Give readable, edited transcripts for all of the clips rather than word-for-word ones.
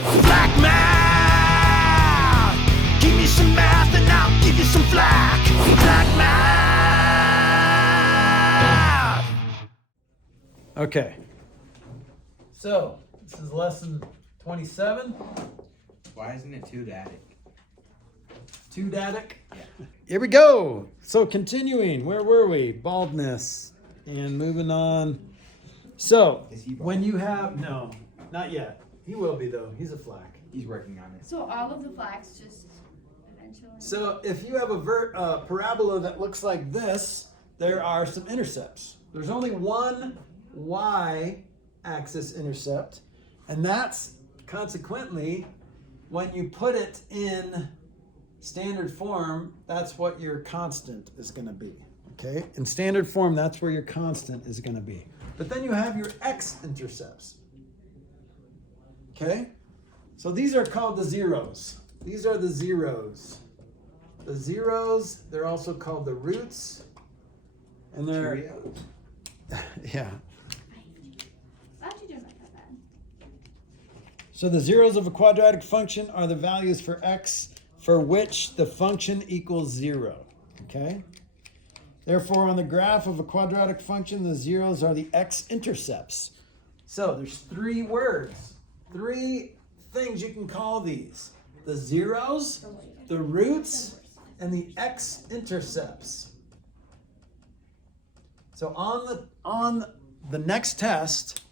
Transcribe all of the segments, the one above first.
Flack math! Give me some math and I'll give you some flack. Flack math! Okay. So, this is lesson 27. Why isn't it two-datic? Two-datic? Yeah. Here we go. So, continuing. Where were we? Baldness. And moving on. So, Is he bald? when you have... No, not yet. He will be, though. He's a flack. He's working on it. So all of the Flacks just eventually. So, if you have a parabola that looks like this, there are some intercepts. There's only one y-axis intercept, and that's consequently when you put it in standard form, that's what your constant is going to be. Okay? In standard form, that's where your constant is going to be. But then you have your x-intercepts. Okay? So these are called the zeros. These are the zeros. The zeros, they're also called the roots. And they're... Cheerios. Yeah. How'd you do like that bad? So the zeros of a quadratic function are the values for x for which the function equals 0. Okay? Therefore, on the graph of a quadratic function, the zeros are the x-intercepts. So there's three words, three things you can call these. The zeros, the roots, and the x-intercepts. So on the next test,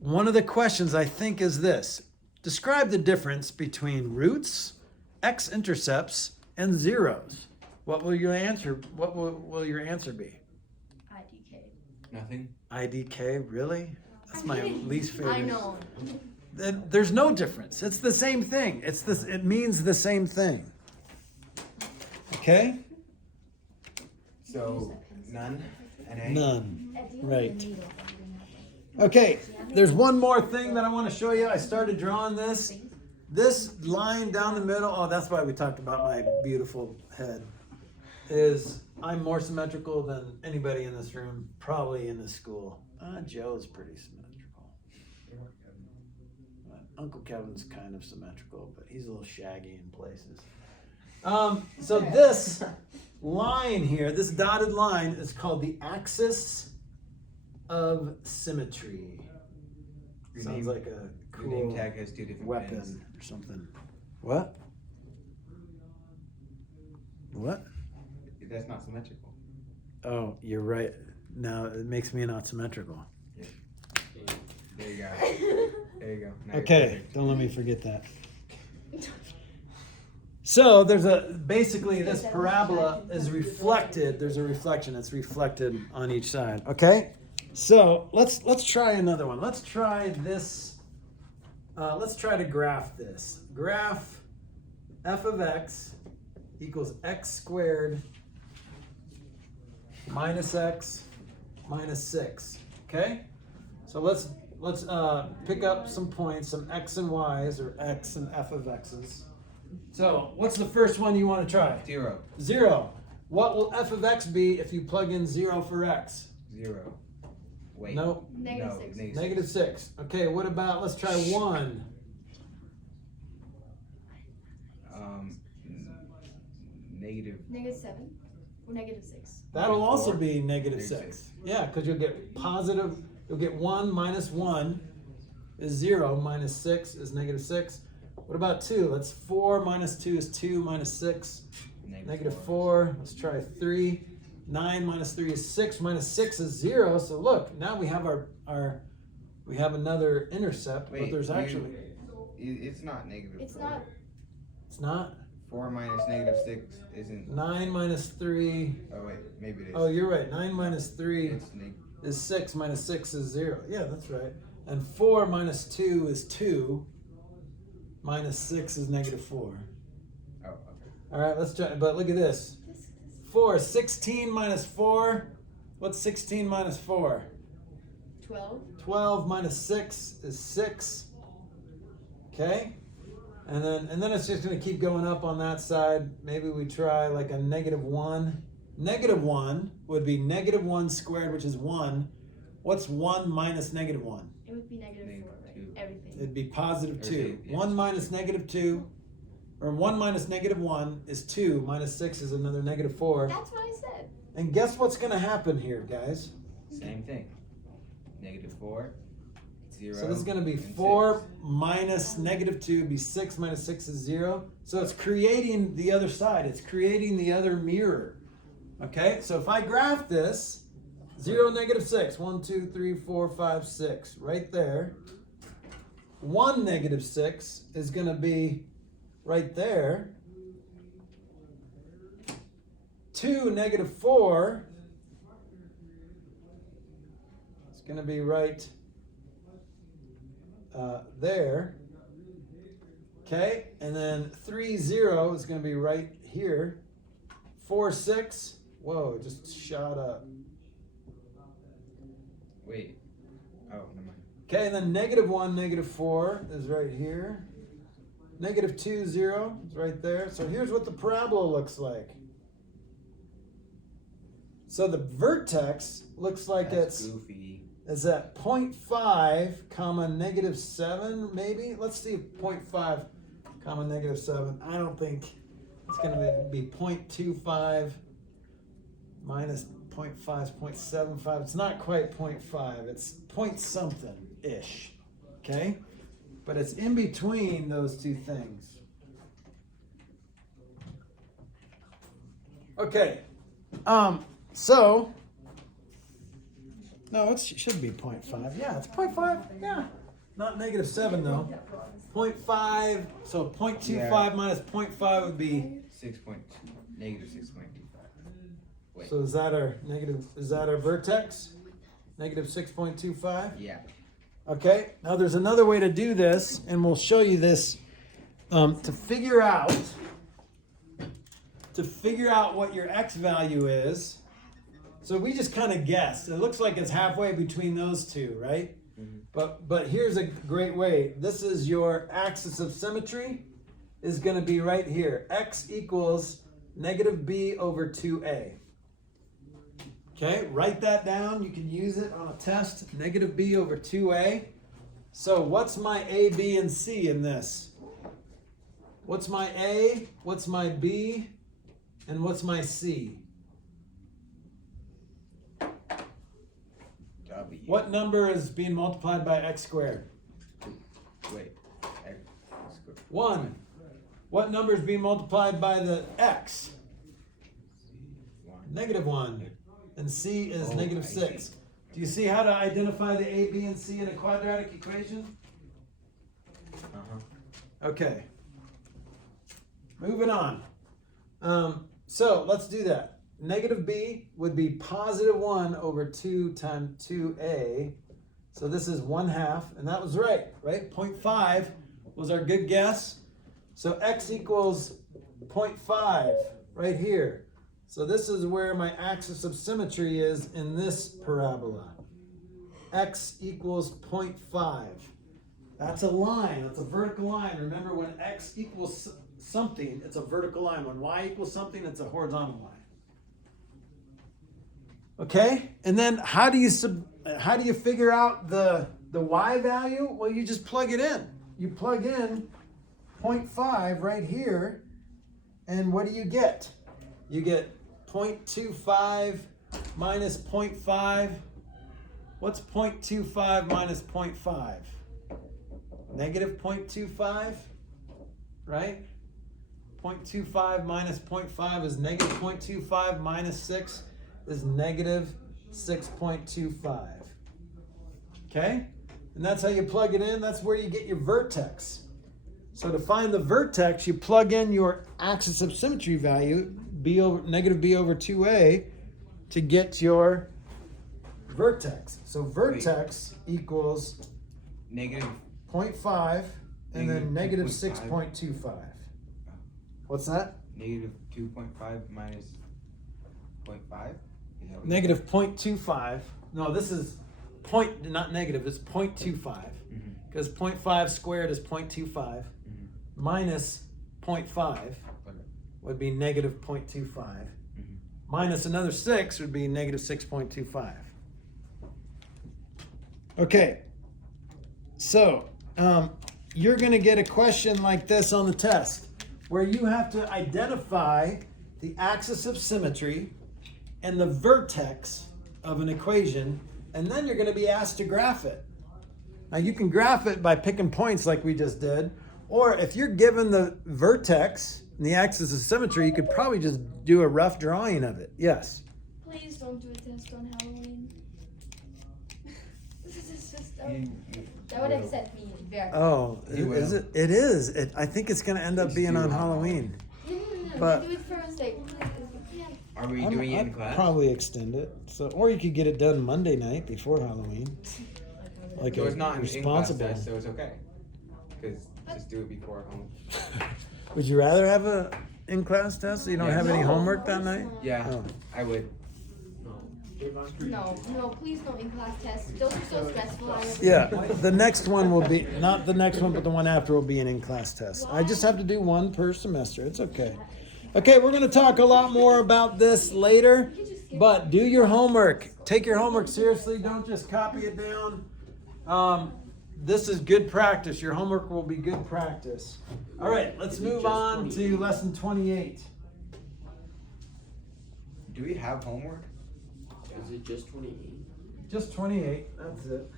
one of the questions I think is this. Describe the difference between roots, x-intercepts, and zeros. What will your answer your answer be? IDK. Nothing. IDK, really? That's my least favorite. I know. There's no difference. It's the same thing. It means the same thing. Okay? So, none? NA? None. Right. Okay, there's one more thing that I want to show you. I started drawing this. This line down the middle, oh, that's why we talked about my beautiful head, is I'm more symmetrical than anybody in this room, probably in this school. Joe's pretty symmetrical. Uncle Kevin's kind of symmetrical, but he's a little shaggy in places. So this line here, this dotted line, is called the axis of symmetry. Sounds like a Your name cool tag has two different weapon pins. or something. What? What? That's not symmetrical. Oh, you're right. Now it makes me not symmetrical. Yeah. There you go. There you go. Now you're Okay, perfect. don't let me forget that. So there's basically this parabola is reflected. There's a reflection. It's reflected on each side. Okay. So let's try another one. Let's try this. Let's try to graph this. Graph f of x equals x squared minus x minus 6. Okay. So let's pick up some points, some x and y's, or x and f of x's. So what's the first one you want to try? 0. 0. What will f of x be if you plug in 0 for x? 0. Wait. No. Negative No, 6. Negative 6. Okay, what about, let's try 1. Negative. Negative 7. Or negative 6. That'll also 4. be negative Negative 6. 6. Yeah, because you'll get positive, you'll get 1 minus 1 is 0, minus 6 is negative 6. What about 2? That's 4 minus 2 is 2 minus 6. Negative 4. Let's try 3. 9 minus 3 is 6. Minus 6 is 0. So look, now we have we have another intercept, Wait, but there's actually... It's not negative It's 4. not. It's not? 4 minus negative 6 isn't... 9 minus 3... Oh, wait. Maybe it is. Oh, you're right. 9 minus 3 It's is 6. Minus 6 is 0. Yeah, that's right. And 4 minus 2 is 2. Minus 6 is negative 4. Oh, okay. All right, let's try. But look at this. 4. 16 minus 4. What's 16 minus 4? 12. 12 minus 6 is 6. Okay? And then it's just going to keep going up on that side. Maybe we try like a negative 1. Negative 1 would be negative 1 squared, which is 1. What's 1 minus negative 1? It would be negative 4, right? -2. Everything. It'd be positive Or 2. two, yes. 1 minus negative 2, or 1 minus negative 1 is 2, minus 6 is another negative 4. That's what I said. And guess what's going to happen here, guys? Same thing. Negative 4, 0. So this is going to be and 4 6. minus negative 2 would be 6 minus 6 is 0. So it's creating the other side. It's creating the other mirror. Okay, so if I graph this, 0, negative 6, 1, 2, 3, 4, 5, 6, right there. 1, negative 6 is going to be right there. 2, negative 4 is going to be right there. Okay, and then 3, 0 is going to be right here. 4, 6, whoa, it just shot up. Wait. Oh, never mind. Okay, and then negative 1, negative 4 is right here. Negative 2, 0 is right there. So here's what the parabola looks like. So the vertex looks like That's goofy. it's at 0.5 comma negative 7 maybe. Let's see if 0.5 comma negative 7. I don't think it's going to be 0.25 minus 0.5 is 0.75. It's not quite 0.5. It's point something ish. Okay? But it's in between those two things. Okay. So no, it should be 0.5. Yeah, it's 0.5. Yeah. Not negative 7 though. 0.5. So 0.25 Yeah. minus 0.5 would be 6.2. Negative 6.25. Wait. so is that our vertex? Negative 6.25? Yeah. Okay, now there's another way to do this, and we'll show you this to figure out what your x value is. So we just kind of guessed. It looks like it's halfway between those two, right? Mm-hmm. But here's a great way. This is your axis of symmetry is going to be right here. X equals negative b over 2a. Okay, write that down. You can use it on a test. Negative b over 2a. So what's my a, b, and c in this? What's my a? What's my b? And what's my c? W. What number is being multiplied by x squared? Wait. X squared. 1. What number is being multiplied by the x? 1. Negative 1. And c is Oh, negative I 6. see. Do you see how to identify the a, b, and c in a quadratic equation? Uh-huh. Okay. Moving on. So let's do that. Negative b would be positive 1 over 2 times 2a. So this is 1/2, and that was right? 0.5 was our good guess. So x equals 0.5 right here. So this is where my axis of symmetry is in this parabola. X equals 0.5. That's a line. That's a vertical line. Remember, when x equals something, it's a vertical line. When y equals something, it's a horizontal line. Okay? And then how do you figure out the y value? Well, you just plug it in. You plug in 0.5 right here, and what do you get? You get 0.25 minus 0.5. What's 0.25 minus 0.5? Negative 0.25, right? 0.25 minus 0.5 is negative 0.25 minus 6 is negative 6.25. Okay? And that's how you plug it in. That's where you get your vertex. So to find the vertex, you plug in your axis of symmetry value, negative b over 2a, to get your vertex. So vertex equals Negative. 0.5 and then negative Negative 6.25. What's that? Negative 2.5 minus 0.5? Negative 0.25. No, this is not negative, it's 0.25. Because 0.5 squared is 0.25. Minus 0.5 would be negative 0.25. Minus another 6 would be negative 6.25. Okay, so you're going to get a question like this on the test, where you have to identify the axis of symmetry and the vertex of an equation, and then you're going to be asked to graph it. Now you can graph it by picking points like we just did, or if you're given the vertex and the axis of symmetry, you could probably just do a rough drawing of it. Yes? Please don't do a test on Halloween. This is just that would upset me very much. Oh, You is will. it? It is. I think it's going to end up Just being do on it. Halloween. No, but- do it Thursday. Yeah. Are we doing it in I'd class? probably extend it. So, or you could get it done Monday night before Halloween. Like So it's not an in-class responsible. test, so it's okay. Because just do it before home. Would you rather have a in-class test so you don't Yeah. have any No, homework that please night? not. Yeah, Oh. I would. No, please no in-class tests. Those are so stressful. I never Yeah, do them. the next one will be, not the next one, but the one after will be an in-class test. I just have to do one per semester. It's okay. Okay, we're going to talk a lot more about this later, but do your homework. Take your homework seriously. Don't just copy it down. This is good practice. Your homework will be good practice. All right, let's move on to lesson 28. Do we have homework? Is it just 28? Just 28, that's it.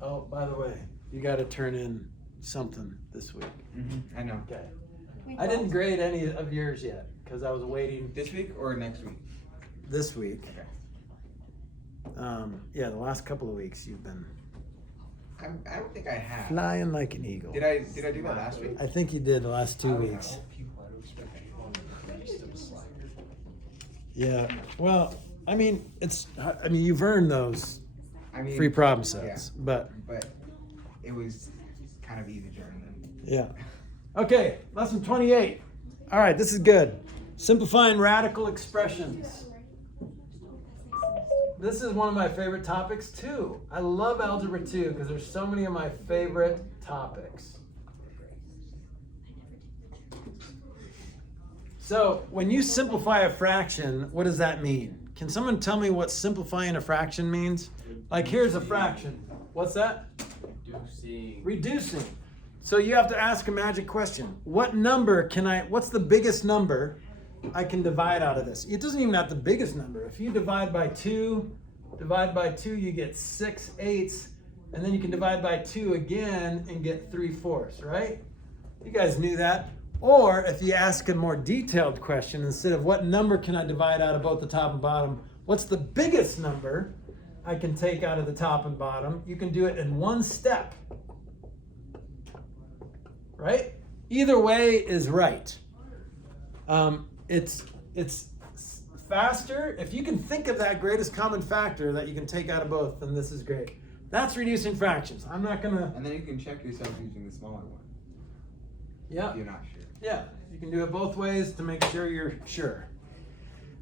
Oh, by the way, you got to turn in something this week. I know. Okay. We I didn't don't. grade any of yours yet because I was waiting This week or next week? this week. Okay. Yeah, the last couple of weeks you've been I don't think I have. flying like an eagle. Did I do that last week? I think you did the last 2 weeks. Yeah. Well, I mean, you've earned those I mean, free problem sets, but but it was kind of easy during them. yeah. Okay, lesson 28. All right, this is good. Simplifying radical expressions. This is one of my favorite topics too. I love algebra 2 because there's so many of my favorite topics. So when you simplify a fraction, what does that mean? Can someone tell me what simplifying a fraction means? Like here's a fraction. What's that? Reducing. Reducing. So you have to ask a magic question. What's the biggest number I can divide out of this? It doesn't even have the biggest number. If you divide by 2, you get 6/8, and then you can divide by 2 again and get 3/4, right? You guys knew that. Or if you ask a more detailed question, instead of what number can I divide out of both the top and bottom, what's the biggest number I can take out of the top and bottom? You can do it in one step. Right? Either way is right. It's faster. If you can think of that greatest common factor that you can take out of both, then this is great. That's reducing fractions. I'm not gonna. And then you can check yourself using the smaller one Yeah. if you're not sure. Yeah. You can do it both ways to make sure you're sure.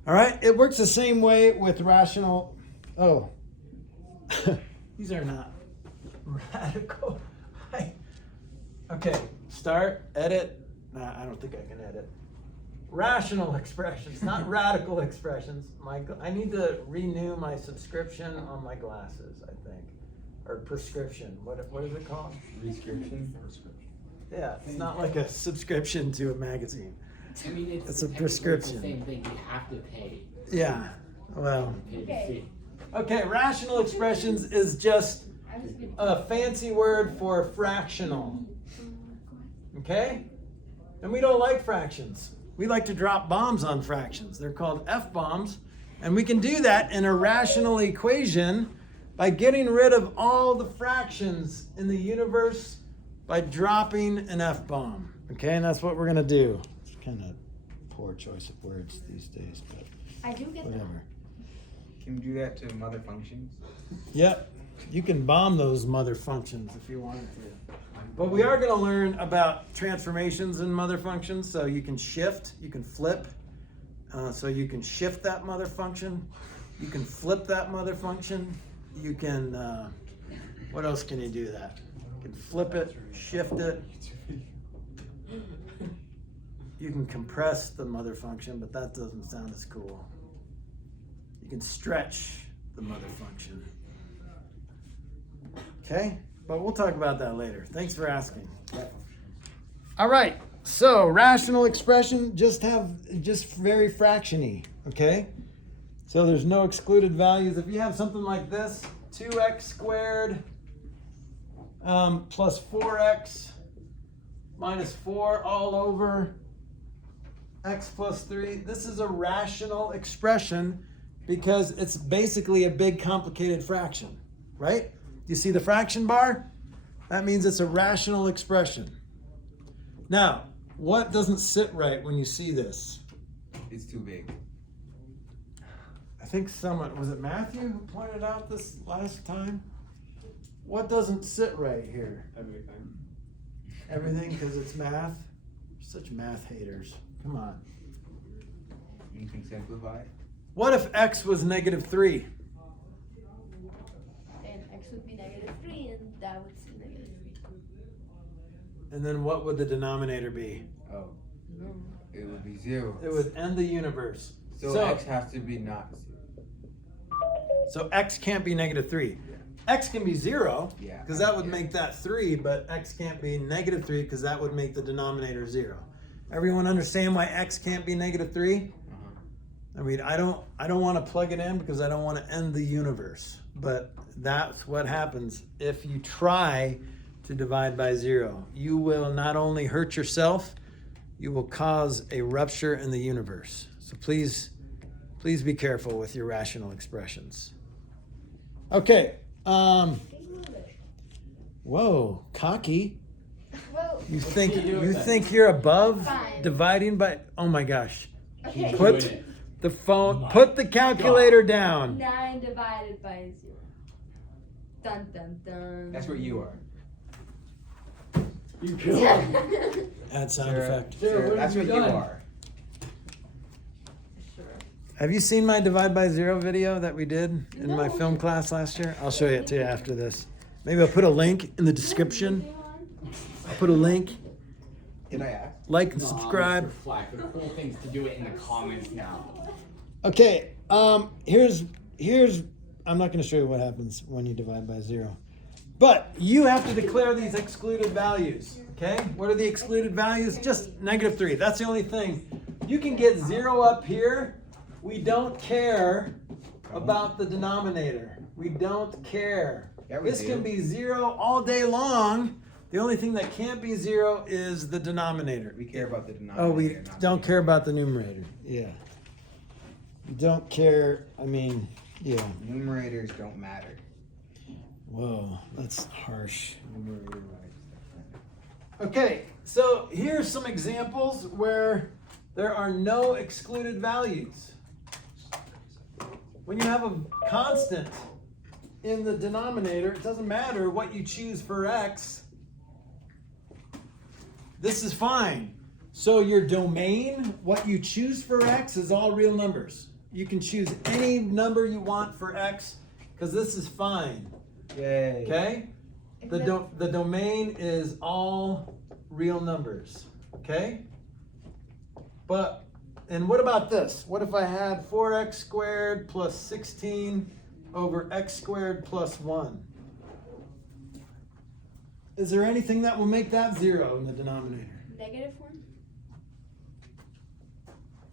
All right. It works the same way with rational. Oh, these are not radical. Okay. Start. Edit. Nah, I don't think I can edit. Rational expressions, not radical expressions. I need to renew my subscription on my glasses, I think. Or prescription. What is it called? Prescription? Yeah, it's not like a subscription to a magazine. I mean, It's a technically prescription. It's the same thing. You have to pay. Yeah, well. Pay the Okay. fee. Okay, rational expressions is just I'm just gonna. a fancy word for fractional. Okay? And we don't like fractions. We like to drop bombs on fractions. They're called F-bombs. And we can do that in a rational equation by getting rid of all the fractions in the universe by dropping an F-bomb. Okay, and that's what we're going to do. It's kind of poor choice of words these days, but I do get that. whatever. Can you do that to mother functions? Yep, you can bomb those mother functions if you wanted to. But we are going to learn about transformations in mother functions. So you can shift, you can flip. So you can shift that mother function. You can flip that mother function. You can, what else can you do that? You can flip it, shift it. You can compress the mother function, but that doesn't sound as cool. You can stretch the mother function. Okay, but we'll talk about that later. Thanks for asking. All right, so rational expression just very fractiony, okay? So there's no excluded values. If you have something like this, 2x squared plus 4x minus 4 all over x plus 3. This is a rational expression because it's basically a big complicated fraction, right? You see the fraction bar? That means it's a rational expression. Now, what doesn't sit right when you see this? It's too big. I think someone, was it Matthew who pointed out this last time? What doesn't sit right here? Everything. Everything because it's math? Such math haters. Come on. You can simplify it. What if x was negative 3? And x would be negative 3, and that would be negative 3. And then what would the denominator be? Oh. It would be 0. It would end the universe. So x has to be not 0. So x can't be negative 3. X can be 0, Yeah. because that would make that 3, but x can't be negative 3 because that would make the denominator 0. Everyone understand why x can't be negative 3? I mean, I don't want to plug it in because I don't want to end the universe. But that's what happens if you try to divide by 0. You will not only hurt yourself, you will cause a rupture in the universe. So please be careful with your rational expressions. Okay. Whoa, cocky. Well, You do think you're above Fine. dividing by? Oh my gosh. okay. Put Doing it. the phone. Put the calculator down. 9 divided by 0. Dun dun dun. That's where you are. You killed him. Add sound Sarah, effect. Sarah, that's what where have you you done? are. Sure. Have you seen my divide by 0 video that we did in my film class last year? I'll show you it to you after this. Maybe I'll put a link in the description. I'll put a link. Did I ask? Like and No, subscribe. Mr. Flack, the cool thing's to do it in the comments now. Okay, here's I'm not going to show you what happens when you divide by 0. But you have to declare these excluded values, okay? What are the excluded values? Just negative 3. That's the only thing. You can get 0 up here. We don't care about the denominator. We don't care. Yeah, we This do. can be 0 all day long. The only thing that can't be 0 is the denominator. We care about the denominator. Oh, we not don't the care about the numerator. Yeah. We don't care. I mean, yeah. numerators don't matter. Whoa, that's harsh. Numerator Okay, so here's some examples where there are no excluded values. When you have a constant in the denominator, it doesn't matter what you choose for x. This is fine. So your domain, what you choose for x, is all real numbers. You can choose any number you want for x because this is fine. Yay. Okay? The domain is all real numbers. Okay? But, and what about this? What if I had 4x squared plus 16 over x squared plus 1? Is there anything that will make that 0 in the denominator? Negative 1?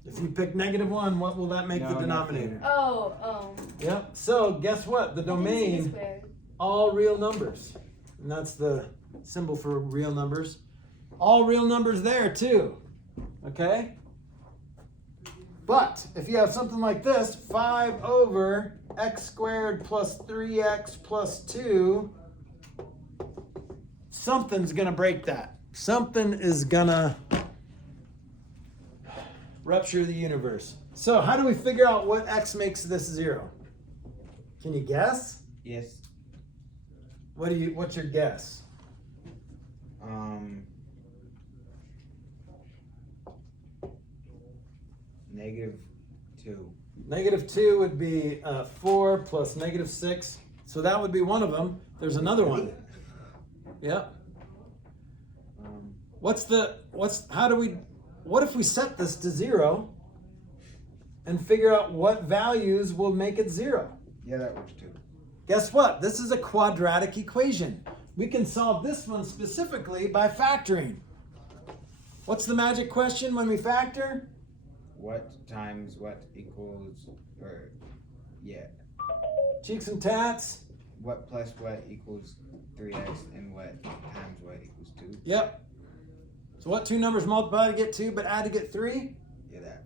If you pick negative 1, what will that make No, the nothing. denominator? Oh. Yep. So guess what? The domain, all real numbers. And that's the symbol for real numbers. All real numbers there too. Okay? But if you have something like this, 5 over x squared plus 3x plus 2, something's going to break that. Something is going to rupture the universe. So how do we figure out what x makes this 0? Can you guess? Yes. What's your guess? -2. -2 would be 4 plus -6. So that would be one of them. There's another one. Yep. How do we what if we set this to 0 and figure out what values will make it 0? Yeah, that works too. Guess what? This is a quadratic equation. We can solve this one specifically by factoring. What's the magic question when we factor? What times what equals, or, yeah. Cheeks and tats. What plus what equals 3x and what times what equals 2? Yep. So what two numbers multiply to get 2 but add to get 3? Yeah, that.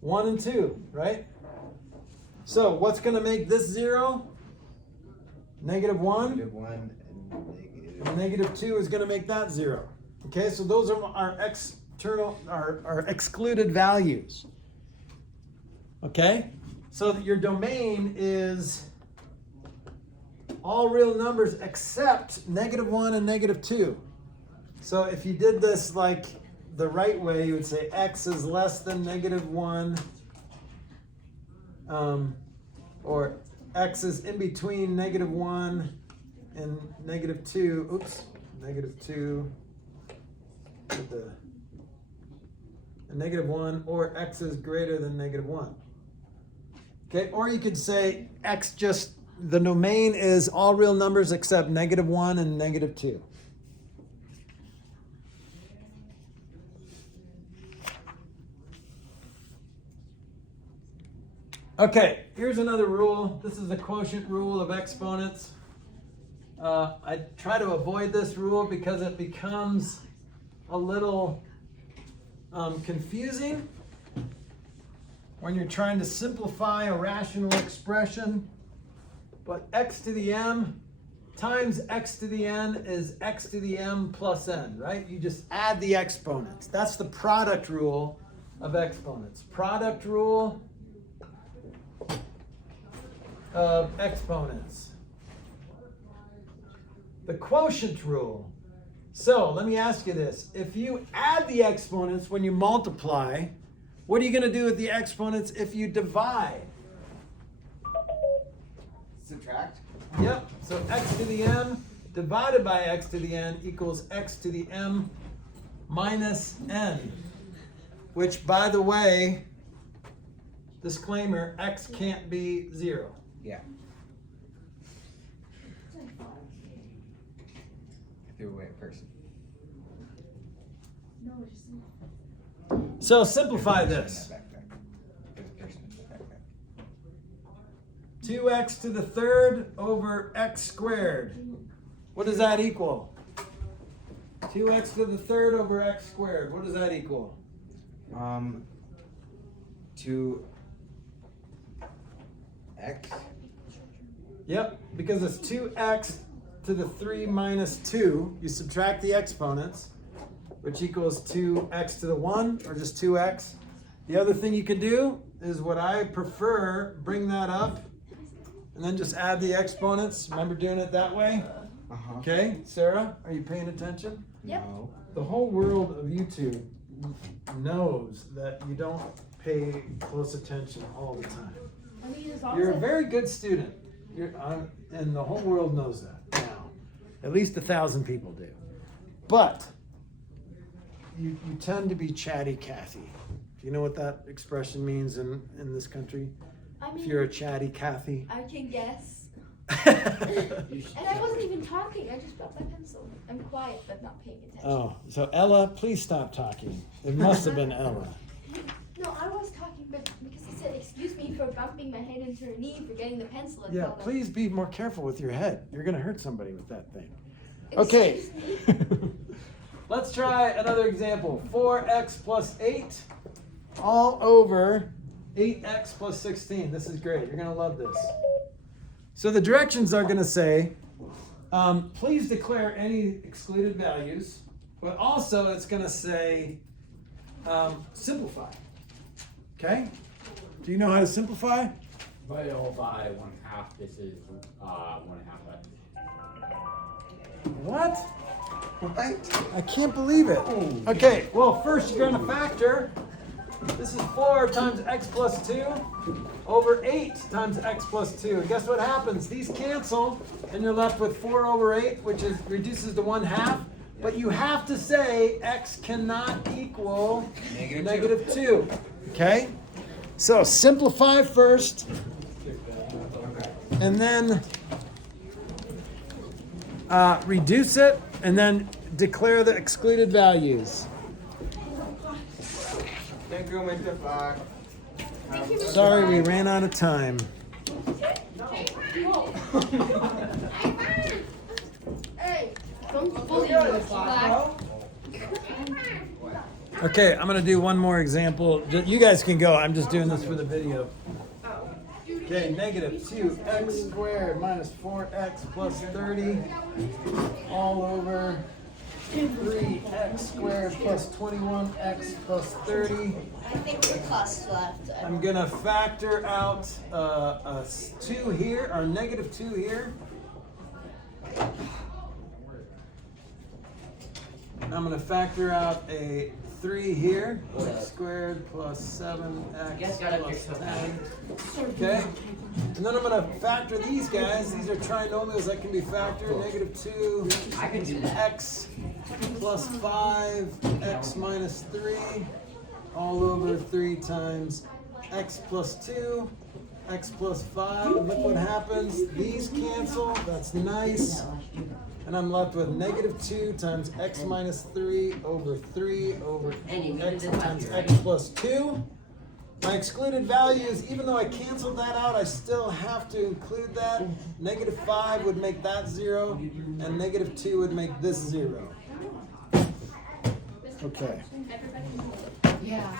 1 and 2, right? So what's going to make this 0? Negative 1. Negative 1 and negative. And negative 2 is going to make that 0. Okay, so those are our external, our excluded values. Okay, so that your domain is all real numbers except negative 1 and negative 2. So if you did this like the right way, you would say x is less than negative 1, or x is in between negative 1 and negative 2. Oops, negative 2 with the negative 1, or x is greater than negative 1. Okay, or you could say x just, the domain is all real numbers except negative 1 and negative 2. Okay, here's another rule. This is the quotient rule of exponents. I try to avoid this rule because it becomes a little confusing when you're trying to simplify a rational expression. But x to the m times x to the n is x to the m plus n, right? You just add the exponents. That's the product rule of exponents. Product rule of exponents. The quotient rule. So let me ask you this. If you add the exponents when you multiply, what are you going to do with the exponents if you divide? Subtract? Yep. So x to the m divided by x to the n equals x to the m minus n. Which, by the way, disclaimer, x can't be 0. Yeah. I threw away a person. No, it's just So simplify There's this. a person in that backpack. There's a person in that backpack. 2x to the third over x squared. What does that equal? 2x to the third over x squared. What does that equal? 2x. Yep, because it's 2x to the 3 minus 2. You subtract the exponents, which equals 2x to the 1, or just 2x. The other thing you could do is what I prefer, bring that up, and then just add the exponents. Remember doing it that way? Uh-huh. Okay, Sarah, are you paying attention? Yep. No. The whole world of YouTube knows that you don't pay close attention all the time. I mean, as long You're as a very good student, and the whole world knows that now. At least 1,000 people do. But you tend to be chatty Cathy. Do you know what that expression means in this country? I If mean, you're a chatty Cathy. I can guess. You should And I wasn't even talking. I just dropped my pencil. I'm quiet, but not paying attention. Oh, so Ella, please stop talking. It must have been Ella. No, I was talking, but because he said, "Excuse me for bumping my head into her knee for getting the pencil." And Yeah, fell down." please be more careful with your head. You're going to hurt somebody with that thing. Okay. Excuse me. Let's try another example. 4x plus 8 all over 8x plus 16. This is great. You're going to love this. So the directions are going to say, please declare any excluded values, but also it's going to say simplify. Okay? Do you know how to simplify? divide all by 1/2. This is 1/2 left. What? I can't believe it. Okay, well, first you're going to factor. This is 4 times x plus 2 over 8 times x plus 2. And guess what happens? These cancel, and you're left with 4 over 8, which reduces to 1/2. But you have to say x cannot equal Negative 2. Okay? So simplify first, and then reduce it, and then declare the excluded values. Thank you, Mr. Flack. Sorry, we ran out of time. Hey, don't bully me, Flack. Okay, I'm gonna do one more example. You guys can go. I'm just doing this for the video. Okay, negative 2x squared minus 4x plus 30 all over 3x squared plus 21x plus 30. I think the cost left. I'm gonna factor out a 2 here, or negative 2 here. I'm gonna factor out a 3 here, x squared plus 7x plus 10. Okay, and then I'm gonna factor these guys. These are trinomials that can be factored. Negative 2x plus 5x minus 3 all over 3 times x plus 2, x plus 5. Look what happens. These cancel. That's nice. And I'm left with negative 2 times x minus 3 over 3 over x times x plus 2. My excluded values, even though I canceled that out, I still have to include that. Negative 5 would make that 0, and negative 2 would make this 0. Okay. Yeah.